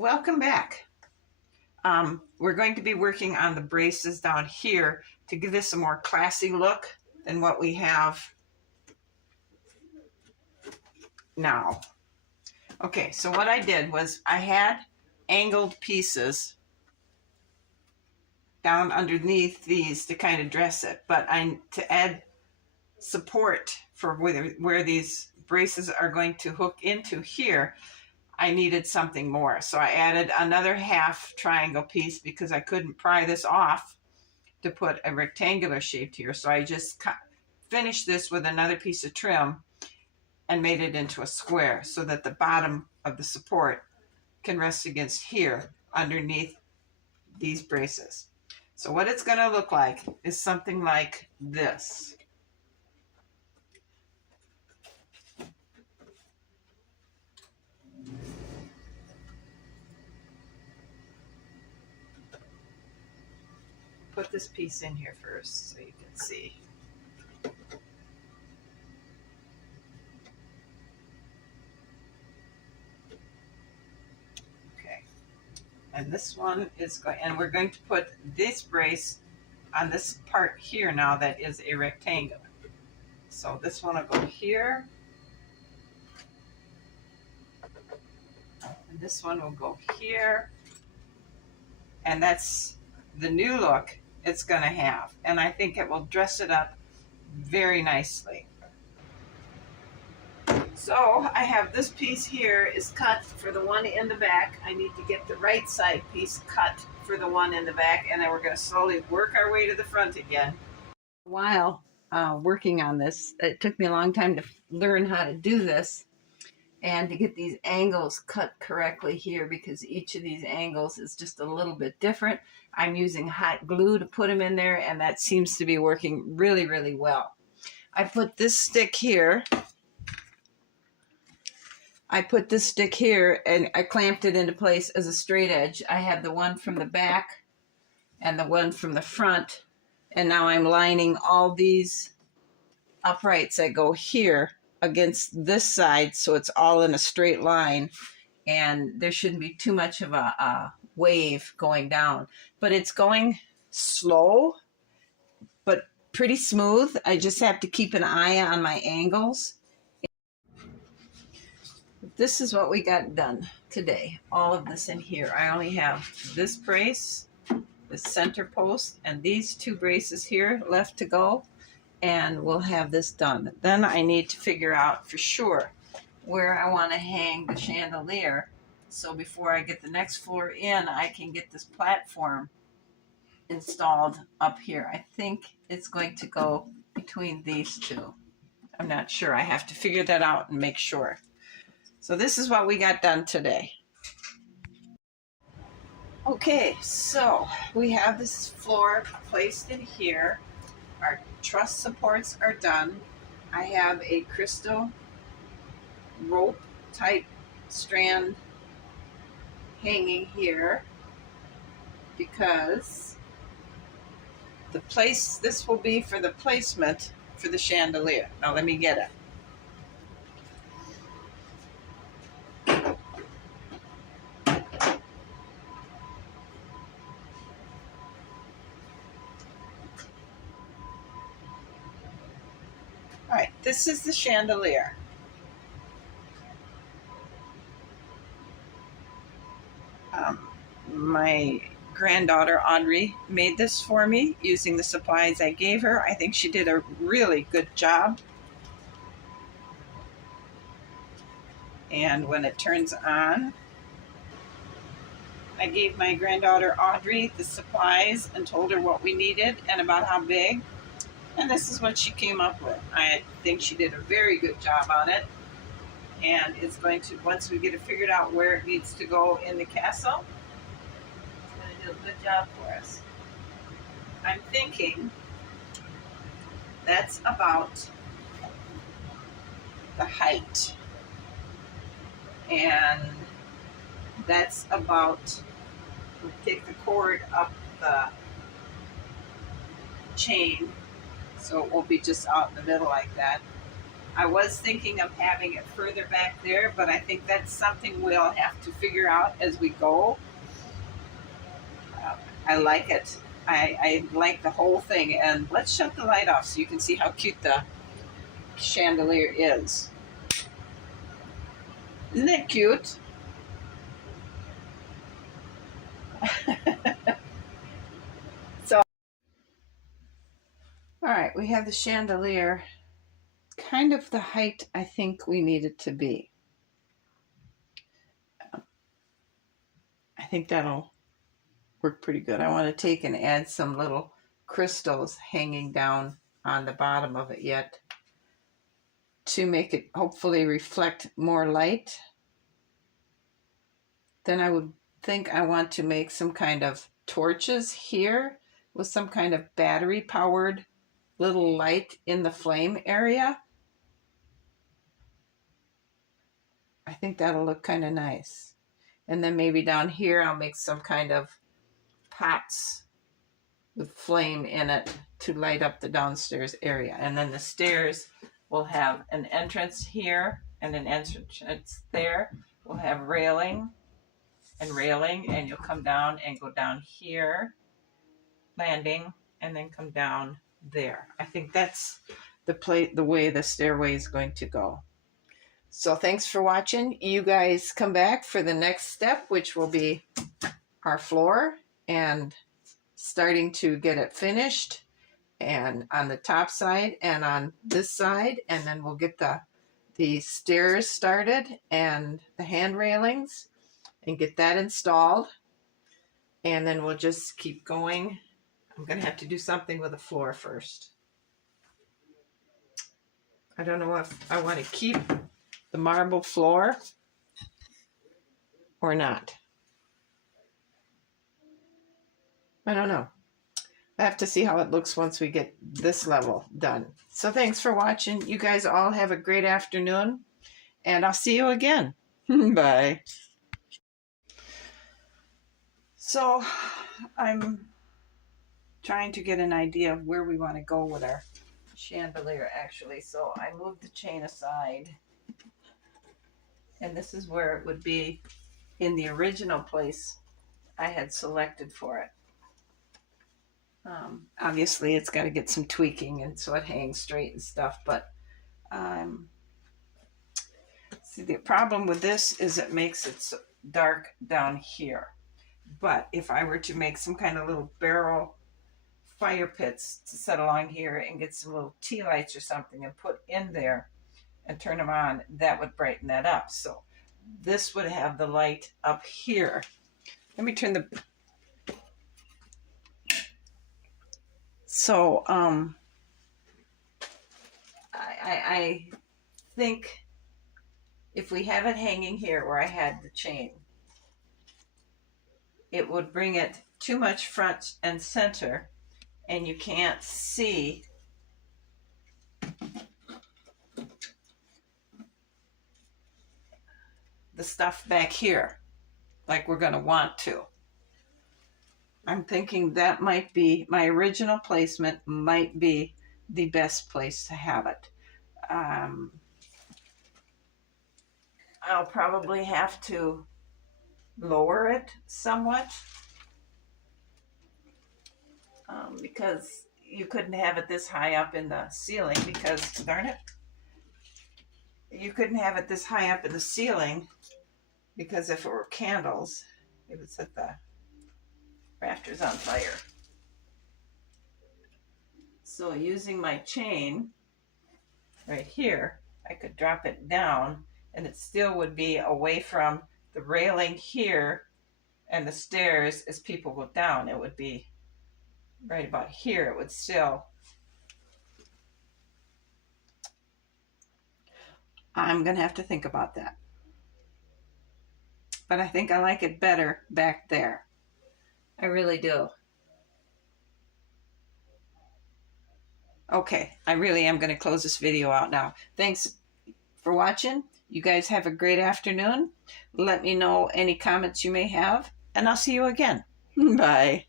Welcome back. We're going to be working on the braces down here to give this a more classy look than what we have now. Okay, so what I did was I had angled pieces down underneath these to kind of dress it, but to add support for where these braces are going to hook into here, I needed something more. So I added another half triangle piece because I couldn't pry this off to put a rectangular shape here. So I just finished this with another piece of trim and made it into a square so that the bottom of the support can rest against here underneath these braces. So what it's going to look like is something like this. Put this piece in here first so you can see. Okay, and this one is going, and we're going to put this brace on this part here now that is a rectangle. So this one will go here, and this one will go here, and that's the new look it's going to have, and I think it will dress it up very nicely. So I have this piece here is cut for the one in the back. I need to get the right side piece cut for the one in the back, and then we're going to slowly work our way to the front again. While working on this, it took me a long time to learn how to do this and to get these angles cut correctly here, because each of these angles is just a little bit different. I'm using hot glue to put them in there, and that seems to be working really, really well. I put this stick here. And I clamped it into place as a straight edge. I have the one from the back and the one from the front, and now I'm lining all these uprights that go here against this side, so it's all in a straight line, and there shouldn't be too much of a wave going down, but it's going slow but pretty smooth. I just have to keep an eye on my angles. This is what we got done today, all of this in here. I only have this brace, the center post, and these two braces here left to go, and we'll have this done. Then I need to figure out for sure where I want to hang the chandelier, so before I get the next floor in, I can get this platform installed up here. I think it's going to go between these two. I'm not sure. I have to figure that out and make sure. So this is what we got done today. Okay, so we have this floor placed in here. Our truss supports are done. I have a crystal rope type strand hanging here because this will be for the placement for the chandelier. Now let me get it. All right, this is the chandelier. My granddaughter Audrey made this for me using the supplies I gave her. I think she did a really good job. And when it turns on, I gave my granddaughter Audrey the supplies and told her what we needed and about how big. And this is what she came up with. I think she did a very good job on it. And it's going to, once we get it figured out where it needs to go in the castle, it's going to do a good job for us. I'm thinking that's about the height. And that's about, we'll take the cord up the chain, so it won't be just out in the middle like that. I was thinking of having it further back there, but I think that's something we'll have to figure out as we go. I like it. I like the whole thing. And let's shut the light off so you can see how cute the chandelier is. Isn't it cute? So, all right, we have the chandelier kind of the height I think we need it to be. I think that'll work pretty good. I want to take and add some little crystals hanging down on the bottom of it yet to make it hopefully reflect more light. Then I would think I want to make some kind of torches here with some kind of battery powered little light in the flame area. I think that'll look kind of nice. And then maybe down here I'll make some kind of pots with flame in it to light up the downstairs area. And then the stairs will have an entrance here and an entrance there. We'll have railing, and you'll come down and go down here, landing, and then come down there. I think that's the way the stairway is going to go. So thanks for watching. You guys come back for the next step, which will be our floor and starting to get it finished, and on the top side and on this side, and then we'll get the stairs started and the hand railings and get that installed, and then we'll just keep going. I'm gonna have to do something with the floor first. I don't know if I want to keep the marble floor or not. I don't know. I have to see how it looks once we get this level done. So thanks for watching. You guys all have a great afternoon, and I'll see you again. Bye. So I'm trying to get an idea of where we want to go with our chandelier, actually. So I moved the chain aside, and this is where it would be in the original place I had selected for it. Obviously it's got to get some tweaking, and so it hangs straight and stuff, but see, the problem with this is it makes it so dark down here. But if I were to make some kind of little barrel fire pits to set along here and get some little tea lights or something and put in there and turn them on, that would brighten that up. So this would have the light up here. Let me turn the... So I think if we have it hanging here where I had the chain, it would bring it too much front and center, and you can't see the stuff back here like we're going to want to. I'm thinking that might be, my original placement might be the best place to have it. I'll probably have to lower it somewhat, because you couldn't have it this high up in the ceiling, because, darn it, you couldn't have it this high up in the ceiling, because if it were candles, it would set the rafters on fire. So using my chain right here, I could drop it down, and it still would be away from the railing here and the stairs as people go down. It would be right about here. It would still... I'm gonna have to think about that. But I think I like it better back there. I really do. Okay, I really am going to close this video out now. Thanks for watching. You guys have a great afternoon. Let me know any comments you may have, and I'll see you again. Bye.